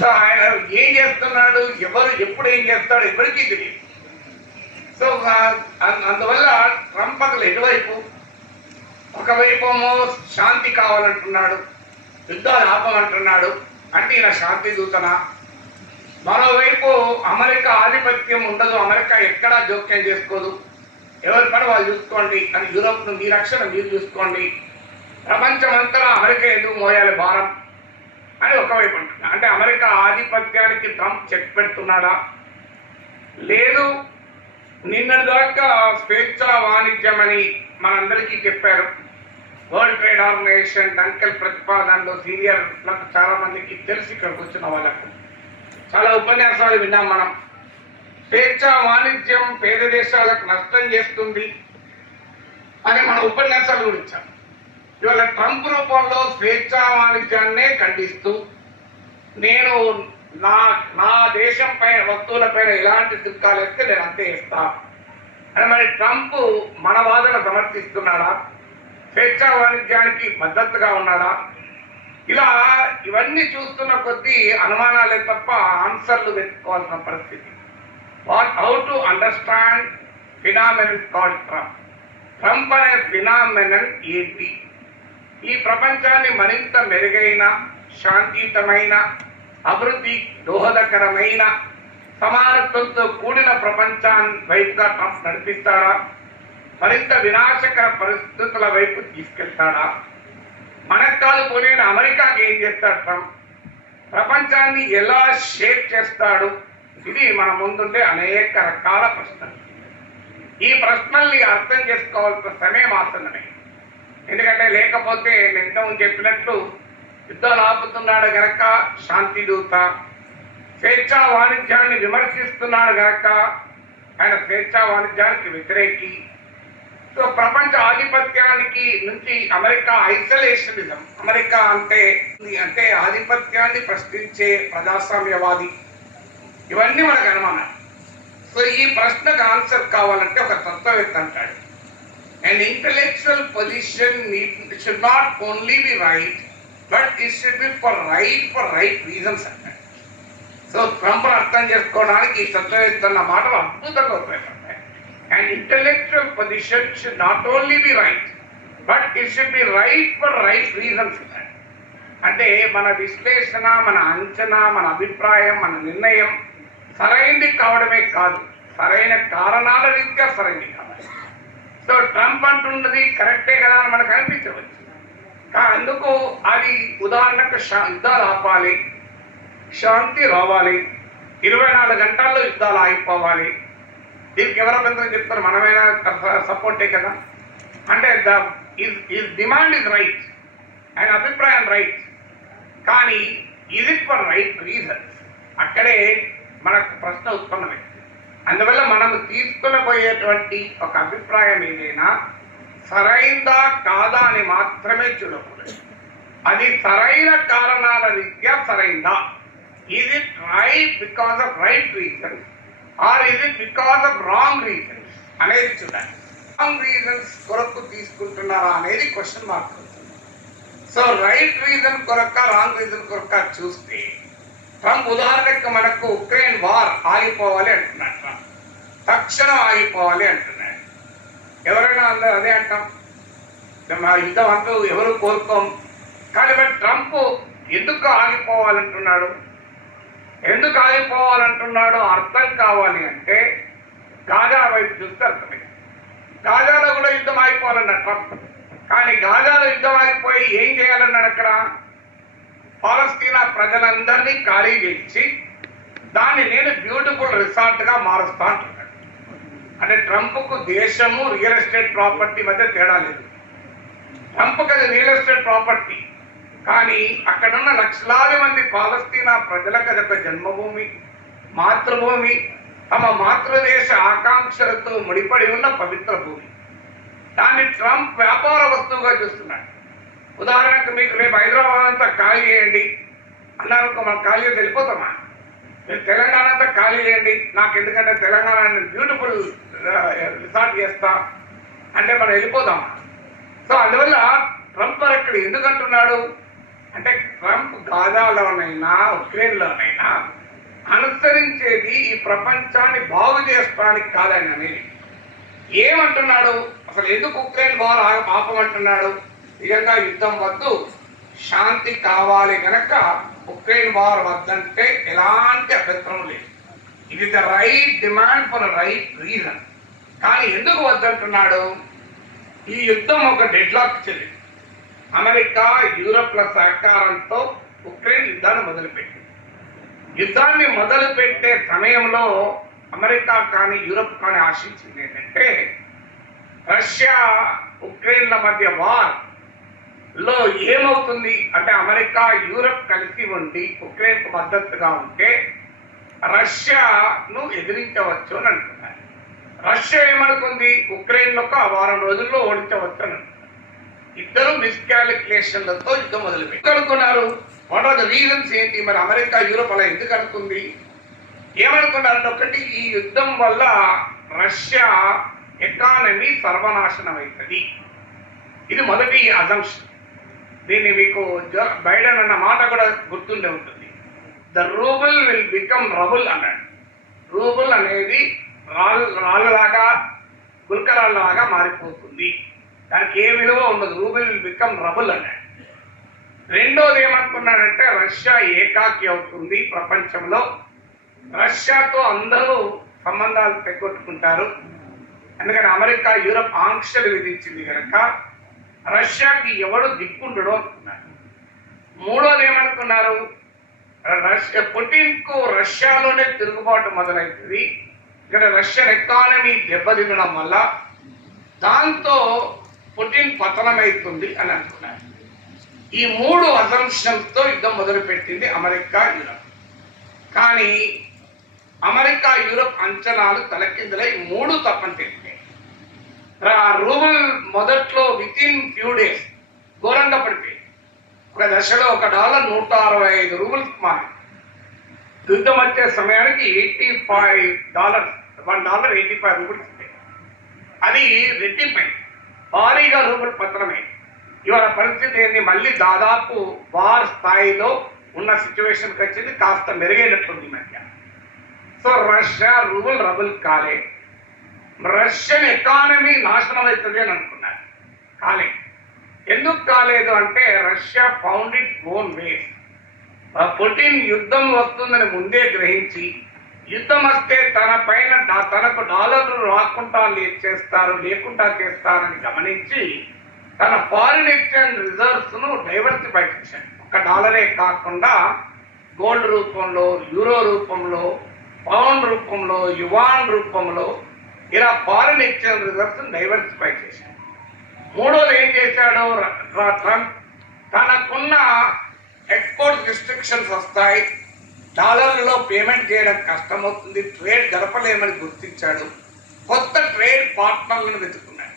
So ఆయన ఏం చేస్తున్నాడు, ఎవరు ఎప్పుడు ఏం చేస్తాడు ఎవరికీ తెలియదు. సో అందువల్ల ట్రంప్ అసలు ఎటువైపు, ఒకవైపు ఏమో శాంతి కావాలంటున్నాడు, యుద్ధాలు ఆపమంటున్నాడు, అంటే ఈయన శాంతి దూతనా? మరోవైపు అమెరికా ఆధిపత్యం ఉండదు, అమెరికా ఎక్కడా జోక్యం చేసుకోదు, ఎవరి పని వాళ్ళు చూసుకోండి అని, యూరోప్ను మీ రక్షణ మీరు చూసుకోండి, ప్రపంచమంతా అమెరికా ఎందుకు మోయాలి భారం అని ఒకవైపు అంటున్నా. అంటే అమెరికా ఆధిపత్యానికి ట్రంప్ చెక్ పెడుతున్నాడా? లేదు, నిన్నటి దాకా స్వేచ్ఛా వాణిజ్యం అని మనందరికీ చెప్పారు. వరల్డ్ ట్రేడ్ ఆర్గనైజేషన్ డంకెల్ ప్రతిపాదనలో సీనియర్లకు చాలా మందికి తెలిసి ఇక్కడికి వచ్చిన వాళ్ళకు చాలా ఉపన్యాసాలు విన్నాం మనం. స్వేచ్ఛా వాణిజ్యం పేద దేశాలకు నష్టం చేస్తుంది అని మన ఉపన్యాసాలు కూడా ఇచ్చాం. ఇవాళ ట్రంప్ రూపంలో స్వేచ్ఛా వాణిజ్యాన్నే ఖండిస్తూ నేను నా దేశం పైన వస్తువులపైన ఎలాంటి సుంకాలు వేస్తే నేను అంతే ఇస్తా అని మరి ట్రంప్ మన వాదన సమర్థిస్తున్నాడా? స్వేచ్ఛా వాణిజ్యానికి మద్దతుగా ఉన్నాడా? ఇలా ఇవన్నీ చూస్తున్న కొద్దీ అనుమానాలే తప్ప ఆన్సర్లు వెతుక్కోవాల్సిన పరిస్థితి. How to understand phenomenon called Trump. Trump అనే ఫినామినన్ ఏంటి? ఈ ప్రపంచాన్ని మరింత మెరుగైన, శాంతియుతమైన, అభివృద్ధి దోహదకరమైన, సమానత్వంతో కూడిన ప్రపంచాన్ని వైపుగా ట్రంప్ నడిపిస్తాడా? మరింత వినాశకర పరిస్థితుల వైపు తీసుకెళ్తాడా? మనకు కాదు పోలేని అమెరికాకి ఏం చేస్తాడు ట్రంప్? ప్రపంచాన్ని ఎలా షేప్ చేస్తాడు? ఇది మన ముందుండే అనేక రకాల ప్రశ్నలు. ఈ ప్రశ్నల్ని అర్థం చేసుకోవాల్సిన సమయం ఆసన్నమే. ఎందుకంటే లేకపోతే నేను ఇంతకుముందు చెప్పినట్లు యుద్ధాలు ఆపుతున్నాడు గనక శాంతి దూత, స్వేచ్ఛా వాణిజ్యాన్ని విమర్శిస్తున్నాడు గనక ఆయన స్వేచ్ఛా వాణిజ్యానికి వ్యతిరేకి. సో ప్రపంచ ఆధిపత్యానికి నుంచి అమెరికా ఐసోలేషనిజం, అమెరికా అంటే ఆధిపత్యాన్ని ప్రశ్నించే ప్రజాస్వామ్యవాది, ఇవన్నీ మనకు అనుమానం. సో ఈ ప్రశ్నకు ఆన్సర్ కావాలంటే ఒక తత్వవేత్త అంటాడు, an intellectual position should not only be right, but it should be for right reasons అంటాడు. సో ట్రంప్ అర్థం చేసుకోవడానికి ఈ తత్వవేత్త అన్న మాటలు అద్భుతంగా ఉపయోగపడతాయి. An intellectual position should not only be right, but it should be right for right reasons. అంటే మన విశ్లేషణ, మన అంచనా, మన అభిప్రాయం, మన నిర్ణయం సరైనది కావడమే కాదు, సరైన కారణాల రీత్యా సరైనది కావాలి. సో ట్రంప్ అంటున్నది కరెక్టే కదా అని మనకు అనిపించవచ్చు. అందుకు అది ఉదాహరణకు యుద్ధాలు ఆపాలి, శాంతి రావాలి, 24 గంటల్లో యుద్ధాలు ఆగిపోవాలి. దీనికి ఎవరు అభ్యంతరం చెప్తారు? మనమైనా సపోర్టే కదా. అంటే డిమాండ్ ఇస్ రైట్, ఆయన అభిప్రాయం రైట్, కానీ is it for right reasons? అక్కడే మనకు ప్రశ్న ఉత్పన్నమైంది. అందువల్ల మనము తీసుకుని పోయేటువంటి ఒక అభిప్రాయం ఏదైనా సరైందా కాదా అని మాత్రమే చూడకూడదు. అది సరైన కారణాల రీత్యా సరైందా? Is it right because of right reasons or is it because of wrong reasons అనేది చూడాలి. రాంగ్ రీజన్స్ కొరకు తీసుకుంటున్నారా అనేది క్వశ్చన్ మార్క్ అవుతుంది. సో రైట్ రీజన్ కొరక, రాంగ్ రీజన్ కొరక చూస్తే ట్రంప్ ఉదాహరణకు మనకు ఉక్రెయిన్ వార్ ఆగిపోవాలి అంటున్నాడు. ట్రంప్ తక్షణం ఆగిపోవాలి అంటున్నాడు. ఎవరైనా అందరూ అదే అంటాం, మా యుద్ధం అంటూ ఎవరు కోరుకోం. కానీ మరి ట్రంప్ ఎందుకు ఆగిపోవాలంటున్నాడు? ఎందుకు ఆగిపోవాలంటున్నాడో అర్థం కావాలి అంటే గాజా వైపు చూస్తే అర్థమైంది. గాజాలో కూడా యుద్ధం ఆగిపోవాలన్నాడు ట్రంప్. కానీ గాజాలో యుద్ధం ఆగిపోయి ఏం చేయాలన్నాడు? అక్కడ పాలస్తీనా ప్రజలందరినీ ఖాళీ చేయించి దాన్ని నేను బ్యూటిఫుల్ రిసార్ట్ గా మారుస్తా అంటున్నాడు. అంటే ట్రంప్కు దేశము, రియల్ ఎస్టేట్ ప్రాపర్టీ మధ్య తేడా లేదు. ట్రంప్కి అది రియల్ ఎస్టేట్ ప్రాపర్టీ, కానీ అక్కడున్న లక్షలాది మంది పాలస్తీనా ప్రజలకు అదొక జన్మభూమి, మాతృభూమి, తమ మాతృదేశ ఆకాంక్షలతో ముడిపడి ఉన్న పవిత్ర భూమి. దాన్ని ట్రంప్ వ్యాపార వస్తువుగా చూస్తున్నాడు. ఉదాహరణకు మీకు రేపు హైదరాబాద్ అంతా ఖాళీ చేయండి అన్నారు, మనం ఖాళీ వెళ్ళిపోతామా? మీరు తెలంగాణ అంతా ఖాళీ చేయండి, నాకు ఎందుకంటే తెలంగాణ బ్యూటిఫుల్ రిసార్ట్ చేస్తా అంటే మనం వెళ్ళిపోదామా? సో అందువల్ల ట్రంప్ ఇక్కడ ఎందుకంటున్నాడు? అంటే ట్రంప్ గాజాలోనైనా ఉక్రెయిన్లోనైనా అనుసరించేది ఈ ప్రపంచాన్ని బాగు చేసుకోవడానికి కాదని అనేది. ఏమంటున్నాడు అసలు? ఎందుకు ఉక్రెయిన్ వార్ ఆపమంటున్నాడు? నిజంగా యుద్ధం వద్దు, శాంతి కావాలి కనుక ఉక్రెయిన్ వార్ వద్దంటే ఎలాంటి అభ్యంతరం లేదు. ఇది the right demand for right reason. కానీ ఎందుకు వద్దంటున్నాడు? ఈ యుద్ధం ఒక డెడ్లాక్ చెల్లి. అమెరికా యూరోప్ల సహకారంతో ఉక్రెయిన్ యుద్ధాన్ని మొదలుపెట్టింది. యుద్ధాన్ని మొదలుపెట్టే సమయంలో అమెరికా కానీ యూరోప్ కానీ ఆశించింది ఏంటంటే రష్యా ఉక్రెయిన్ల మధ్య వార్ లో ఏమవుతుంది అంటే అమెరికా యూరోప్ కలిసి ఉండి ఉక్రెయిన్కు మద్దతుగా ఉంటే రష్యాను ఎదిరించవచ్చు అని అంటున్నారు. రష్యా ఏమనుకుంది? ఉక్రెయిన్ ఒక వారం రోజుల్లో ఓడించవచ్చు అని అంటున్నారు. ఇద్దరు మిస్కాలిక్యులేషన్లతో యుద్ధం మొదలుపెట్టి అనుకున్నారు. వాట్ ఆర్ ద రీజన్స్ ఏంటి? మరి అమెరికా యూరోప్ అలా ఎందుకు అనుకుంది? ఏమనుకున్నారంటే ఒకటి, ఈ యుద్ధం వల్ల రష్యా ఎకానమీ సర్వనాశనం అవుతుంది. ఇది మొదటి అజంప్షన్. దీన్ని మీకు బైడెన్ అన్న మాట కూడా గుర్తుండే ఉంటుంది. The rouble will become rubble అన్నాడు. రూబుల్ అనేది రాళ్ళలాగా గుల్కరాళ్ళలాగా మారిపోతుంది, దానికి ఏ విలువ ఉండదు. రూబుల్ విల్ బికమ్ రబుల్ అన్నాడు. రెండోది ఏమనుకున్నాడంటే రష్యా ఏకాకి అవుతుంది ప్రపంచంలో. రష్యాతో అందరూ సంబంధాలు తెగొట్టుకుంటారు. ఎందుకంటే అమెరికా యూరోప్ ఆంక్షలు విధించింది కనుక రష్యాకి ఎవడు దిక్కుండడు అనుకున్నారు. మూడోది ఏమనుకున్నారు? పుటిన్ కు రష్యాలోనే తిరుగుబాటు మొదలవుతుంది. ఇక్కడ రష్యన్ ఎకానమీ దెబ్బతినడం వల్ల దాంతో పుటిన్ పతనమవుతుంది అని అనుకున్నారు. ఈ మూడు అజంప్షన్స్ తో యుద్ధం మొదలుపెట్టింది అమెరికా యూరోప్. కానీ అమెరికా యూరోప్ అంచనాలు తలకిందులై మూడు తప్పని తెలిపాయి. రూబుల్ మొదట్లో విత్ ఇన్ ఫ్యూ డేస్ ఘోరంగా పడిపోయింది. ఒక దశలో $1 165 రూబుల్స్ మారి. యుద్ధం వచ్చే సమయానికి $85 1.85 రూబుల్స్. అది రెట్టింపైంది. భారీగా రూబుల్ పతనమైంది. ఇవాళ పరిస్థితి ఏంటి? మళ్ళీ దాదాపు వార్ స్థాయిలో ఉన్న సిచ్యువేషన్కి వచ్చింది. కాస్త మెరుగైనట్టుంది మధ్య. సో రష్యా రూబుల్ రబుల్ కాలే. రష్యన్ ఎకానమీ నాశనం అవుతుంది అని అనుకున్నారు. కాలే. ఎందుకు కాలేదు అంటే Russia found it own ways. Putin యుద్ధం వస్తుందని ముందే గ్రహించి యుద్ధం వస్తే తన పైన తనకు డాలర్లు రాకుండా లేకుండా చేస్తారని గమనించి తన ఫారిన్ ఎక్స్చేంజ్ రిజర్వ్స్ ను డైవర్సిఫై చేశాడు. $1 కాకుండా గోల్డ్ రూపంలో, యూరో రూపంలో, పౌండ్ రూపంలో, యువాన్ రూపంలో ఇలా ఫారిన్ ఎక్స్చేంజ్ రిజర్వ్స్ డైవర్సిఫై చేశాడు. మూడోది ఏం చేశాడు? ట్రంప్ తనకున్న ఎక్స్పోర్ట్ రిస్ట్రిక్షన్స్ వస్తాయి, డాలర్లలో పేమెంట్ చేయడం కష్టమవుతుంది, ట్రేడ్ జరపలేమని గుర్తించాడు. కొత్త ట్రేడ్ పార్ట్నర్లను వెతుకున్నాడు.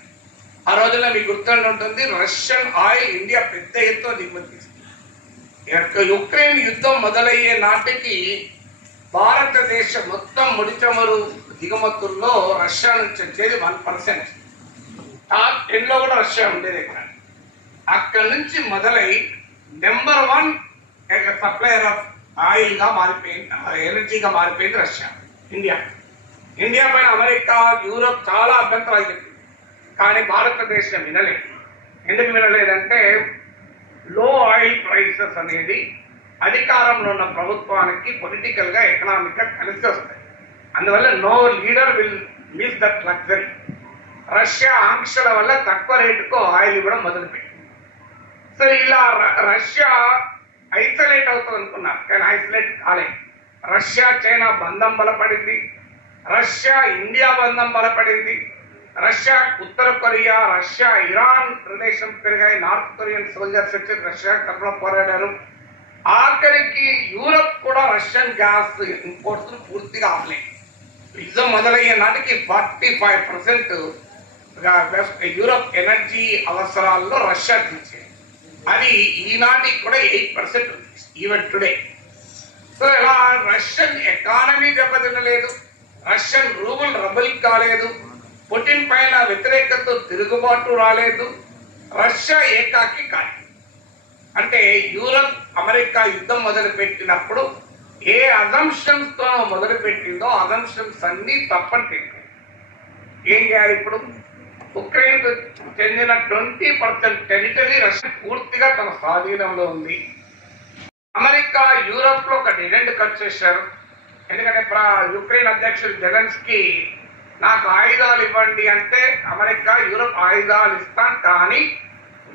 ఆ రోజుల్లో మీకు గుర్తుండి ఉంటుంది, రష్యన్ ఆయిల్ ఇండియా పెద్ద ఎత్తున దిగుమతి తీసుకుంది. యుక్రెయిన్ యుద్ధం మొదలయ్యే నాటికి భారతదేశం మొత్తం ముడి చమురు దిగుమతుల్లో రష్యా నుంచి వచ్చేది 1%. టాప్ 10లో కూడా రష్యా ఉండేది. అక్కడి నుంచి మొదలై నెంబర్ 1 సప్లయర్ ఆఫ్ ఆయిల్ గా మారిపోయింది, ఎనర్జీగా మారిపోయింది రష్యా. ఇండియా పైన అమెరికా, యూరోప్ చాలా అభ్యంతరాలు చెప్పింది. కానీ భారతదేశం వినలేదు. ఎందుకు వినలేదంటే లో ఆయిల్ ప్రైసెస్ అనేది అధికారంలో ఉన్న ప్రభుత్వానికి పొలిటికల్ గా, ఎకనామిక్ గా కలిసి వస్తాయి. అందువల్ల no leader will miss that luxury. Russia ఆంక్షల వల్ల తక్కువ రేటుకు ఆయిల్ ఇవ్వడం మొదలుపెట్టింది. సో ఇలా రష్యా ఐసోలేట్ అవుతుంది అనుకున్నారు, కానీ ఐసోలేట్ కాలేదు. రష్యా చైనా బంధం బలపడింది, రష్యా ఇండియా బంధం బలపడింది, రష్యా ఉత్తర కొరియా, రష్యా ఇరాన్ రిలేషన్స్ పెరిగాయి. నార్త్ కొరియన్ సోల్జర్స్ వచ్చి రష్యా తరఫున పోరాడారు. ఆఖరికి యూరప్ కూడా రష్యన్ గ్యాస్ ఇంపోర్ట్స్ పూర్తిగా ఆపలేదు. యుద్ధం మొదలయ్యే నాటికి 45% యూరప్ ఎనర్జీ అవసరాల్లో రష్యా తీర్చేది. అది ఈనాటికి కూడా 8% ఉంది ఈవెన్ టుడే. సో ఇలా రష్యన్ ఎకానమీ దెబ్బతినలేదు, రష్యన్ రూబుల్ రబుల్ కాలేదు, పుటిన్ పైన వ్యతిరేకతతో తిరుగుబాటు రాలేదు, రష్యా ఏకాకి కాలేదు. అంటే యూరప్ అమెరికా యుద్ధం మొదలుపెట్టినప్పుడు ఏ అజంప్షన్స్ తో మొదలుపెట్టిందో అజంప్షన్స్ అన్ని తప్పని ఏం చేయాలి? ఇప్పుడు ఉక్రెయిన్ కు చెందిన 20% టెరిటరీ రష్యా పూర్తిగా తన స్వాధీనంలో ఉంది. అమెరికా యూరప్ లో ఒక డిమాండ్ చేశారు. ఎందుకంటే యుక్రెయిన్ అధ్యక్షుడు జెలెన్స్కీ నాకు ఆయుధాలు ఇవ్వండి అంటే అమెరికా యూరప్ ఆయుధాలు ఇస్తాం, కానీ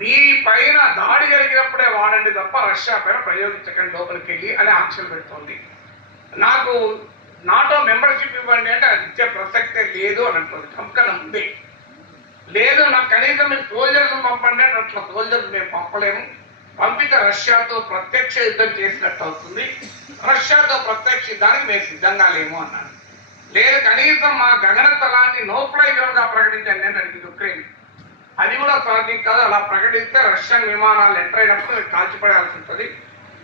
మీ పైన దాడి జరిగినప్పుడే వాడండి తప్ప రష్యా పైన ప్రయోగించకండి లోపలికి వెళ్ళి అని ఆంక్షలు పెడుతోంది. నాకు నాటో మెంబర్షిప్ ఇవ్వండి అంటే అది ఇచ్చే ప్రసక్తే లేదు అని అంటుంది. ట్రంప్ కన్నా ఉంది లేదు, నాకు కనీసం మీరు సోల్జర్స్ పంపండి అంటే అట్లా సోల్జర్స్ మేము పంపలేము, పంపితే రష్యాతో ప్రత్యక్ష యుద్ధం చేసినట్టు అవుతుంది, రష్యాతో ప్రత్యక్ష యుద్ధానికి మేము సిద్ధంగా లేము అన్నాడు. లేదు, కనీసం మా గగనతలాన్ని నో ఫ్లై జోన్ గా ప్రకటించండి అని అడిగింది ఉక్రెయిన్. అది కూడా సాధ్యం కాదు, అలా ప్రకటిస్తే రష్యన్ విమానాలు ఎంటర్ అయినప్పుడు మీరు కాల్చిపడాల్సి ఉంటుంది,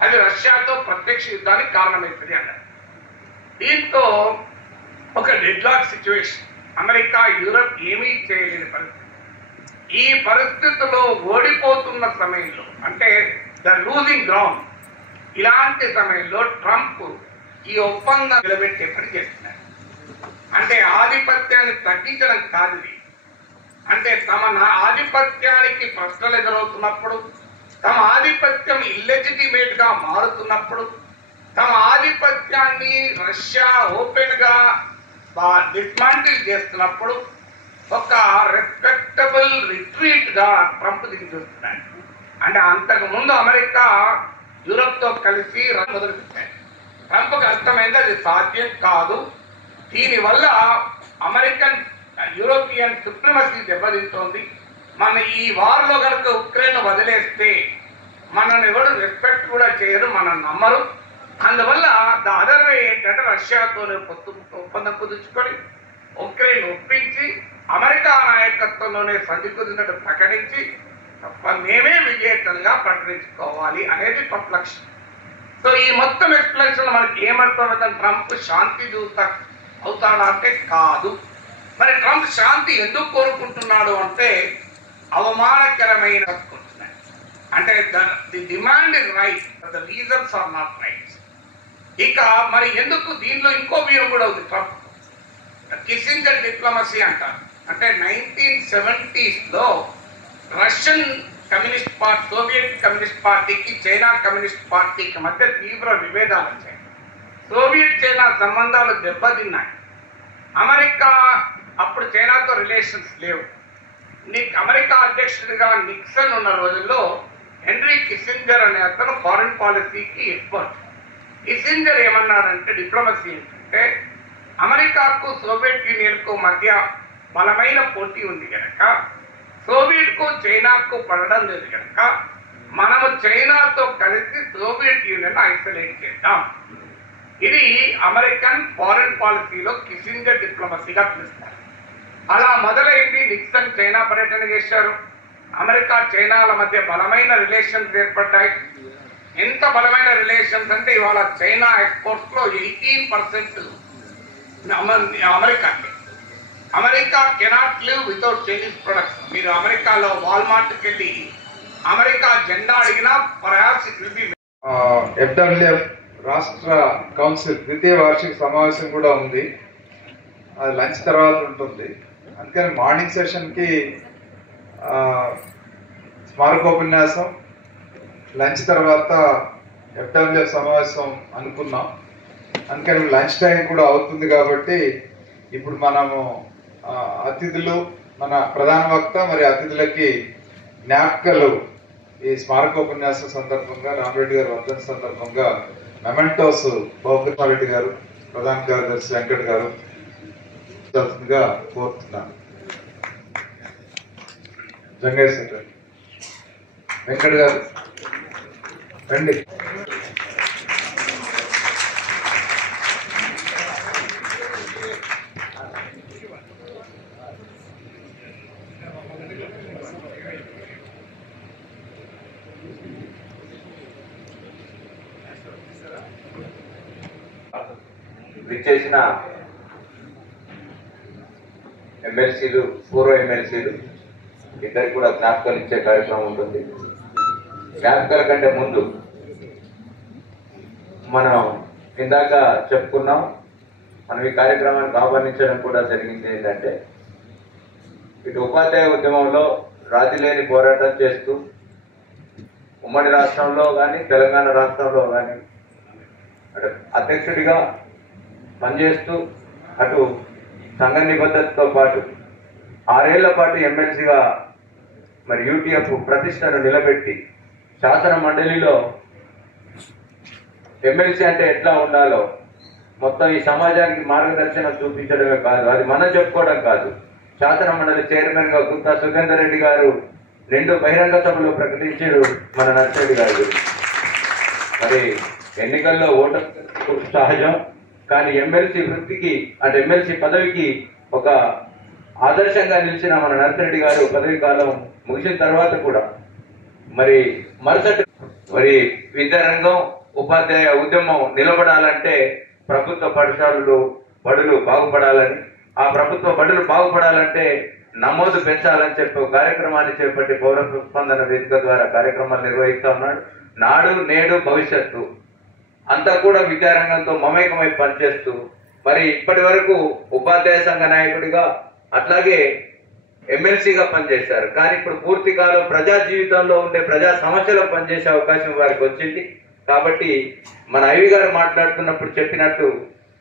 అది రష్యాతో ప్రత్యక్ష యుద్ధానికి కారణమవుతుంది అన్నారు. దీంతో ఒక డెడ్లాక్ సిచ్యువేషన్, అమెరికా యూరప్ ఏమీ చేయలేని పరిస్థితి. ఈ పరిస్థితుల్లో ఓడిపోతున్న సమయంలో, అంటే ద లూజింగ్ గ్రౌండ్, ఇలాంటి సమయంలో ట్రంప్ ఈ ఒప్పందం నిలబెట్టే పని చేస్తున్నారు. అంటే ఆధిపత్యాన్ని తగ్గించడం కాదు ఇది. అంటే తమ ఆధిపత్యానికి ప్రశ్నలు ఎదురవుతున్నప్పుడు, తమ ఆధిపత్యం ఇల్లెజిటిమేట్ గా మారుతున్నప్పుడు, తమ ఆధిపత్యాన్ని రష్యా ఓపెన్ గా డిస్మాంటిల్ చేస్తున్నప్పుడు ఒక రెస్పెక్టబుల్ రిట్రీట్ గా ట్రంప్ దీన్ని చూస్తున్నాడు. అంటే అంతకు ముందు అమెరికా యూరప్ తో కలిసి మొదలుపెట్టాడు. ట్రంప్కి అర్థమైంది అది సాధ్యం కాదు, దీనివల్ల అమెరికన్ యూరోపియన్ సుప్రిమసీ దెబ్బతింటోంది, మన ఈ వార్లో కనుక ఉక్రెయిన్ వదిలేస్తే మనల్ని ఎవరు రెస్పెక్ట్ కూడా చేయరు, మనం నమ్మరు. అందువల్ల ద అదర్ వే ఏంటంటే రష్యాతోనే ఒప్పందం కుదుర్చుకొని ఉక్రెయిన్ ఒప్పించి అమెరికా నాయకత్వంలోనే సంధి కుదిరినట్టు ప్రకటించి మేమే విజేతలుగా ప్రకటించుకోవాలి అనేది ట్రంప్ లక్ష్యం. సో ఈ మొత్తం ఎక్స్ప్లెనేషన్ మనకి ఏమర్థం, ట్రంప్ శాంతి దూత అవుతాడా అంటే కాదు. మరి ట్రంప్ శాంతి ఎందుకు కోరుకుంటున్నాడు అంటే అవమానకరమైన అంటే the demand is right, the reasons are not right. ఇక మరి ఎందుకు దీనిలో ఇంకో వ్యూహం కూడా ఉంది ట్రంప్, కిస్సింజర్ డిప్లొమసీ అంటారు. అంటే 1970s లో Russian communist party, Soviet communist పార్టీకి చైనా కమ్యూనిస్ట్ పార్టీకి మధ్య తీవ్ర విభేదాలు వచ్చాయి. సోవియట్ చైనా సంబంధాలు దెబ్బతిన్నాయి. అమెరికా అప్పుడు చైనాతో రిలేషన్స్ లేవు. అమెరికా అధ్యక్షుడిగా నిక్సన్ ఉన్న రోజుల్లో హెన్రీ కిస్సింజర్ అనే అతను ఫారిన్ పాలసీకి ఎక్స్పర్ట్. కిస్సింజర్ ఏమన్నాడంటే డిప్లొమసీ ఏంటంటే అమెరికాకు సోవియట్ యూనియన్ కు మధ్య బలమైన పోటీ ఉంది కనుక, సోవియట్ కు చైనాకు పడడం లేదు కనుక మనము చైనాతో కలిసి సోవియట్ యూనియన్ ఐసోలేట్ చేద్దాం. ఇది అమెరికన్ ఫారిన్ పాలసీలో కిస్సింజర్ డిప్లొమసీగా పిలుస్తారు. అలా మొదలైంది. నిక్సన్ చైనా పర్యటన చేశారు. అమెరికా చైనాల మధ్య బలమైన రిలేషన్స్ ఏర్పడ్డాయి. ఎంత బలమైన రిలేషన్స్ అంటే ఇవాళ చైనా ఎక్స్పోర్ట్స్ లో 18% America cannot live without Chinese products. మీరు అమెరికాలో వాల్మార్ట్కి వెళ్ళి అమెరికా జెండా అడిగినా FWF రాష్ట్ర కౌన్సిల్ ద్వితీయ వార్షిక సమావేశం కూడా ఉంది. అది లంచ్ తర్వాత ఉంటుంది. అందుకని మార్నింగ్ సెషన్కి స్మారకోపన్యాసం, లంచ్ తర్వాత FWF సమావేశం అనుకున్నాం. అందుకని లంచ్ టైం కూడా అవుతుంది కాబట్టి ఇప్పుడు మనము అతిథులు, మన ప్రధాన వక్త మరి అతిథులకి జ్ఞాపికలు ఈ స్మారకోపన్యాసం సందర్భంగా, రామరెడ్డి గారి వర్ధన సందర్భంగా మెమెంటోస్ బహుకృష్ణారెడ్డి గారు, ప్రధాన కార్యదర్శి వెంకట్ గారు కోరుతున్నాను. జంగయ్య సెక్రటరీ వెంకట్ గారు రండి. విచ్చేసిన ఎమ్మెల్సీలు, పూర్వ ఎమ్మెల్సీలు ఇద్దరికి కూడా జ్ఞాపకాలు ఇచ్చే కార్యక్రమం ఉంటుంది. జ్ఞాపికల కంటే ముందు మనం ఇందాక చెప్పుకున్నాం, మనం ఈ కార్యక్రమానికి ఆహ్వానించడం కూడా జరిగింది. ఏంటంటే ఇటు ఉపాధ్యాయ ఉద్యమంలో రాజీ లేని పోరాటం చేస్తూ ఉమ్మడి రాష్ట్రంలో కానీ తెలంగాణ రాష్ట్రంలో కానీ అటు అధ్యక్షుడిగా పనిచేస్తూ అటు సంఘ నిబద్ధతతో పాటు 6 ఏళ్ల పాటు ఎమ్మెల్సీగా మరి యూటీఎఫ్ ప్రతిష్టను నిలబెట్టి శాసన మండలిలో ఎమ్మెల్సీ అంటే ఎట్లా ఉండాలో మొత్తం ఈ సమాజానికి మార్గదర్శనం చూపించడమే కాదు, అది మనం చెప్పుకోవడం కాదు. శాసన మండలి చైర్మన్ గా గుత్తా సుఖేందర్ రెడ్డి గారు 2 బహిరంగ సభలో ప్రకటించారు మన నర్సిరెడ్డి గారు. మరి ఎన్నికల్లో ఓటమి సహజం, కానీ ఎమ్మెల్సీ వృత్తికి అంటే ఎమ్మెల్సీ పదవికి ఒక ఆదర్శంగా నిలిచిన మన నర్సిరెడ్డి గారు పదవి కాలం ముగిసిన తర్వాత కూడా మరి మరుసటి విద్యారంగం ఉపాధ్యాయ ఉద్యమం నిలబడాలంటే ప్రభుత్వ పాఠశాలలు బడులు బాగుపడాలని, ఆ ప్రభుత్వ బడులు బాగుపడాలంటే నమోదు పెంచాలని చెప్పి ఒక కార్యక్రమాన్ని చేపట్టి పౌర స్పందన వేదిక ద్వారా కార్యక్రమాలు నిర్వహిస్తా ఉన్నాడు. నాడు నేడు భవిష్యత్తు అంతా కూడా విద్యారంగంతో మమేకమై పనిచేస్తూ మరి ఇప్పటి వరకు ఉపాధ్యాయ సంఘ నాయకుడిగా అట్లాగే ఎమ్మెల్సీగా పనిచేశారు. కానీ ఇప్పుడు పూర్తి కాలం ప్రజా జీవితంలో ఉండే ప్రజా సమస్యలకు పనిచేసే అవకాశం వారికి వచ్చింది. కాబట్టి మన ఐవి గారు మాట్లాడుతున్నప్పుడు చెప్పినట్టు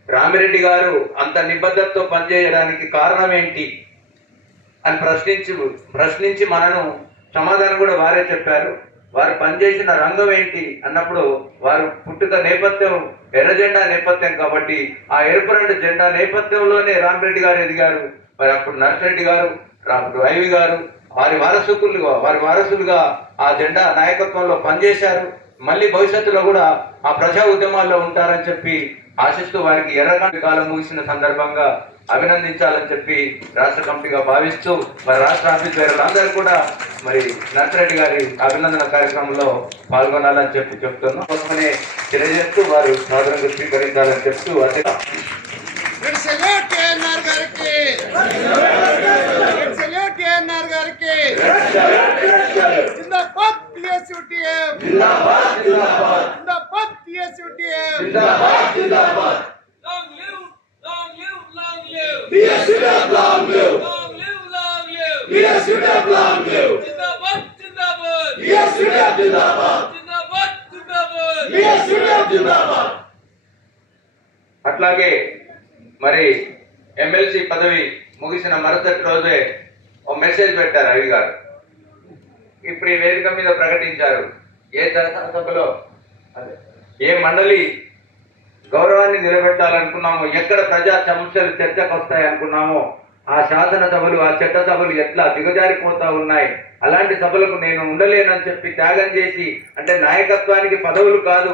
రామిరెడ్డి గారు అంత నిబద్ధతతో పనిచేయడానికి కారణం ఏంటి అని ప్రశ్నించి మనను సమాధానం కూడా వారే చెప్పారు. వారు పనిచేసిన రంగం ఏంటి అన్నప్పుడు వారు పుట్టుక నేపథ్యం ఎర్ర జెండా నేపథ్యం కాబట్టి ఆ ఎరుపు రంగు జెండా నేపథ్యంలోనే రామిరెడ్డి గారు ఎదిగారు. మరి అప్పుడు నర్సిరెడ్డి గారు, అప్పుడు ఐవి గారు వారి వారసులుగా ఆ జెండా నాయకత్వంలో పనిచేశారు. మళ్ళీ భవిష్యత్తులో కూడా ఆ ప్రజా ఉద్యమాల్లో ఉంటారని చెప్పి ఆశిస్తూ వారికి ఎర్రగంటి కాలం ముగిసిన సందర్భంగా అభినందించాలని చెప్పి రాష్ట్ర కమిటీగా భావిస్తూ మరి రాష్ట్ర ఆఫీస్ వేరులందరూ కూడా మరి నర్సిరెడ్డి గారి అభినందన కార్యక్రమంలో పాల్గొనాలని చెప్తున్నాం. కోసమనే తెలియజేస్తూ వారు సాధారణంగా స్వీకరించాలని చెప్తూ అట్లాగే మరి ఎమ్మెల్సీ పదవి ముగిసిన మరుసటి రోజే ఒక మెసేజ్ పెట్టారు ఐవి గారు. ఇప్పుడు ఈ వేదిక మీద ప్రకటించారు, ఏ శాసనసభలో ఏ మండలి గౌరవాన్ని నిలబెట్టాలనుకున్నామో, ఎక్కడ ప్రజా సమస్యలు చర్చకు వస్తాయి అనుకున్నామో ఆ శాసనసభలు ఆ చట్టసభలు ఎట్లా దిగజారిపోతా ఉన్నాయి, అలాంటి సభలకు నేను ఉండలేనని చెప్పి త్యాగం చేసి, అంటే నాయకత్వానికి పదవులు కాదు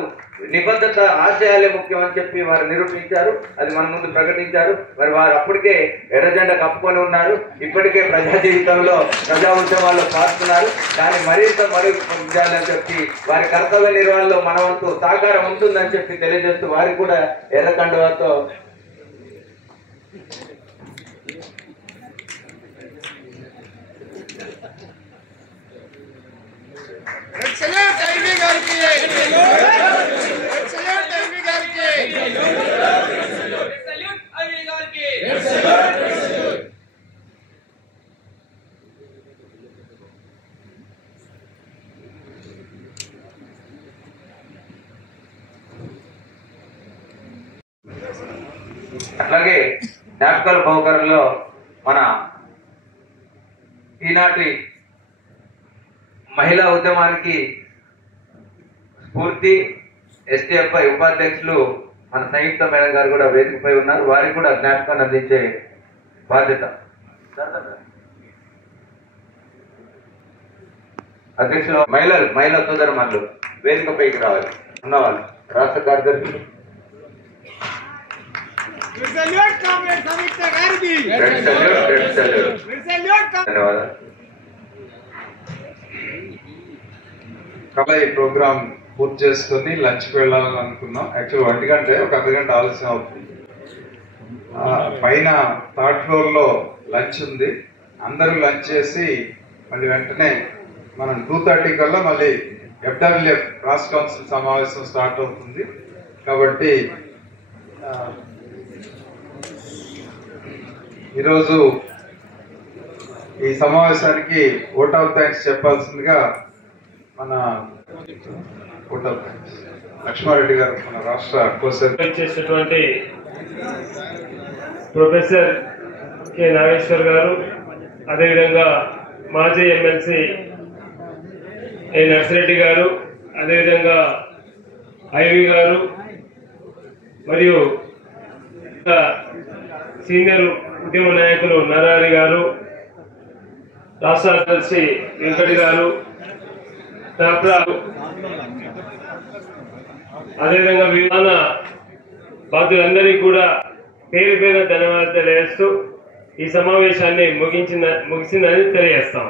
నిబద్ధత ఆశయాలే ముఖ్యం అని చెప్పి వారు నిరూపించారు. అది మన ముందు ప్రకటించారు. మరి వారు అప్పటికే ఎర్రజెండా కప్పుకొని ఉన్నారు. ఇప్పటికే ప్రజా జీవితంలో ప్రజా ఉద్యమాల్లో పాల్గొన్నారు. కానీ మరింత మరుగుపడాలని చెప్పి వారి కర్తవ్య నిర్వహణలో మన వంతు సహకారం ఉంటుందని చెప్పి తెలియజేస్తూ వారికి కూడా ఎర్ర కండువాతో అట్లాగే జ్ఞాపకాల బహుకరంలో మన ఈనాటి మహిళా ఉద్యమానికి స్ఫూర్తి ఎస్టీఎఫ్ఐ ఉపాధ్యక్షులు మన సంయుక్త మేడం గారు కూడా వేదికపై ఉన్నారు. వారికి కూడా జ్ఞాపకాన్ని అందించే బాధ్యత. అధ్యక్షులు మహిళా సోదరులు వేదికపైకి రావాలి. ఉన్నవాళ్ళు రాష్ట్ర కార్యదర్శులు అలా ఈ ప్రోగ్రామ్ పూర్తి చేసుకుని లంచ్కి వెళ్ళాలని అనుకున్నాం. యాక్చువల్ 1 గంట ఒక అర్ధగంట ఆలస్యం అవుతుంది. పైన 3rd ఫ్లోర్ లో లంచ్ ఉంది. అందరూ లంచ్ చేసి మళ్ళీ వెంటనే మనం 2:30 కల్లా మళ్ళీ FWF రాష్ట్ర కౌన్సిల్ సమావేశం స్టార్ట్ అవుతుంది కాబట్టి ఈరోజు ఈ సమావేశానికి ఓట్ ఆఫ్ థ్యాంక్స్ చెప్పాల్సిందిగా మన ఓట్ ఆఫ్ థ్యాంక్స్ లక్ష్మారెడ్డి గారు మన రాష్ట్ర కోశాధికారి చేసినటువంటి ప్రొఫెసర్ కె నాగేశ్వర్ గారు, అదేవిధంగా మాజీ ఎమ్మెల్సీ ఏ నర్సిరెడ్డి గారు, అదేవిధంగా ఐవి గారు మరియు సీనియర్ ఉద్యమ నాయకులు నరహరి గారు, రాష్ట్ర ఎమ్మెల్సీ వెంకటి గారు, అదేవిధంగా విమాన బాధ్యులందరికీ కూడా పేరు పేరు ధన్యవాదాలు తెలియజేస్తూ ఈ సమావేశాన్ని ముగిసిందని తెలియజేస్తాం.